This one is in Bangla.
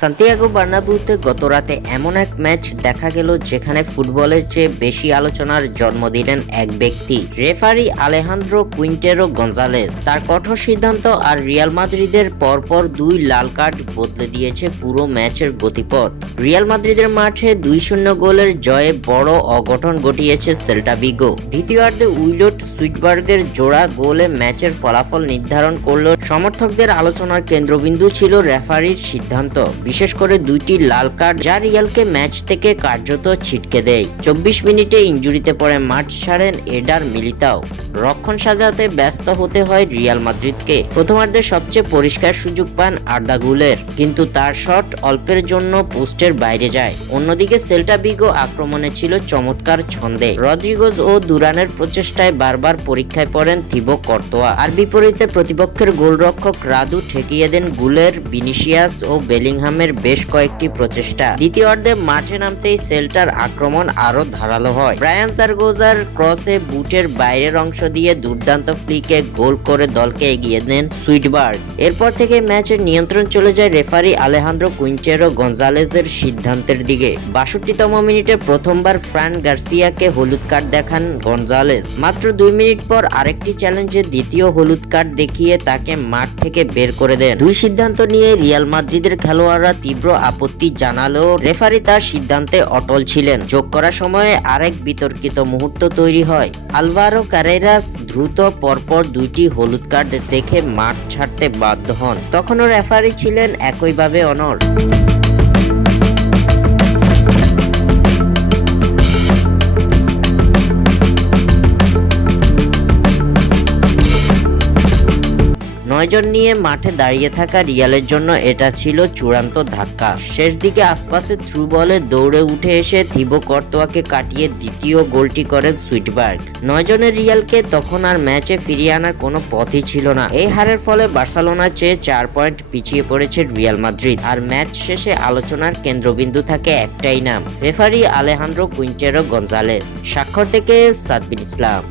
সান্তিয়াগো বার্নাব্যুতে গতরাতে এমন এক ম্যাচ দেখা গেল যেখানে ফুটবলের চেয়ে বেশি আলোচনার জন্ম দিলেন এক ব্যক্তি, রেফারি আলেহান্দ্রো কুইন্টেরো গঞ্জালেস। তার কঠোর সিদ্ধান্ত আর রিয়াল মাদ্রিদের পরপর 2 লাল কার্ড বদলে দিয়েছে পুরো ম্যাচের গতিপথ। রিয়াল মাদ্রিদের মাঠে 2-0 গোলের জয়ে বড় অঘটন ঘটিয়েছে সেল্টা ভিগো। দ্বিতীয়ার্ধে উইলট সুইটবার্গের জোড়া গোলে ম্যাচের ফলাফল নির্ধারণ করলেও সমর্থকদের আলোচনার কেন্দ্রবিন্দু ছিল রেফারির সিদ্ধান্ত, বিশেষ করে 2টি লাল কার্ড যা রিয়ালকে ম্যাচ থেকে কার্যত ছিটকে দেয়। 24 মিনিটে ইনজুরিতে পড়ে মাঠ ছাড়েন এডার মিলিতাও। রক্ষণ সাজাতে ব্যস্ত হতে হয় রিয়াল মাদ্রিদকে। প্রথমার্ধে সবচেয়ে পরিষ্কার সুযোগ পান আর্দা গুলের, কিন্তু তার শট অল্পের জন্য পোস্টের বাইরে যায়। অন্যদিকে সেল্টা ভিগো আক্রমণে ছিল চমৎকার ছন্দে। রদ্রিগোজ ও দুরানের প্রচেষ্টায় বারবার পরীক্ষায় পড়েন থিবো কর্তোয়া, আর বিপরীতে প্রতিপক্ষের গোলরক্ষক রাদু ঠেকিয়ে দেন গুলের, ভিনিসিয়াস ও বেলিংহামের বেশ কয়েকটি প্রচেষ্টা। দ্বিতীয়ার্ধে মাঠে নামতেই সেল্টার আক্রমণ আরো ধারালো হয়। ব্রায়ান জারগোজার ক্রসে বুটের বাইরের অংশ দিয়ে দুর্দান্ত ফ্লিকে গোল করে দলকে এগিয়ে দেন সুইটবার্গ। এরপর থেকে ম্যাচের নিয়ন্ত্রণ চলে যায় রেফারি আলেহান্দ্রো কুইন্টেরো গঞ্জালেজের সিদ্ধান্তের দিকে। 62তম মিনিটে প্রথমবার ফ্রান গার্সিয়াকে হলুদ কার্ড দেখান গঞ্জালেস। মাত্র 2 মিনিট পর আরেকটি চ্যালেঞ্জে দ্বিতীয় হলুদ কার্ড দেখিয়ে তাকে মাঠ থেকে বের করে দেন। দুই সিদ্ধান্ত নিয়ে রিয়াল মাদ্রিদের খেলোয়াড়রা তীব্র আপত্তি জানালেও রেফারি তার সিদ্ধান্তে অটল ছিলেন। যোগ করার সময়ে আরেক বিতর্কিত মুহূর্ত তৈরি হয়। আলভারো কারেরাস দ্রুত পরপর 2টি হলুদ কার্ড দেখে মাঠ ছাড়তে বাধ্য হন। তখনও রেফারি ছিলেন একইভাবে অনড়। জন নিয়ে মাঠে দাঁড়িয়ে থাকা রিয়ালের জন্য এটা ছিল চূড়ান্ত ধাক্কা। শেষ দিকে আশপাশে থ্রু বলে দৌড়ে উঠে এসে থিবো কর্তোয়াকে কাটিয়ে দ্বিতীয় গোলটি করেন সুইটবার্গ। 9 জনের রিয়ালকে তখন আর ম্যাচে ফিরিয়ে আনার কোনো পথই ছিল না। এই হারের ফলে বার্সেলোনার চেয়ে 4 পয়েন্ট পিছিয়ে পড়েছে রিয়াল মাদ্রিদ, আর ম্যাচ শেষে আলোচনার কেন্দ্রবিন্দু থাকে একটাই নাম, রেফারি আলেহান্দ্রো কুইন্টেরো গঞ্জালেস। স্বাক্ষর থেকে সাদবিন ইসলাম।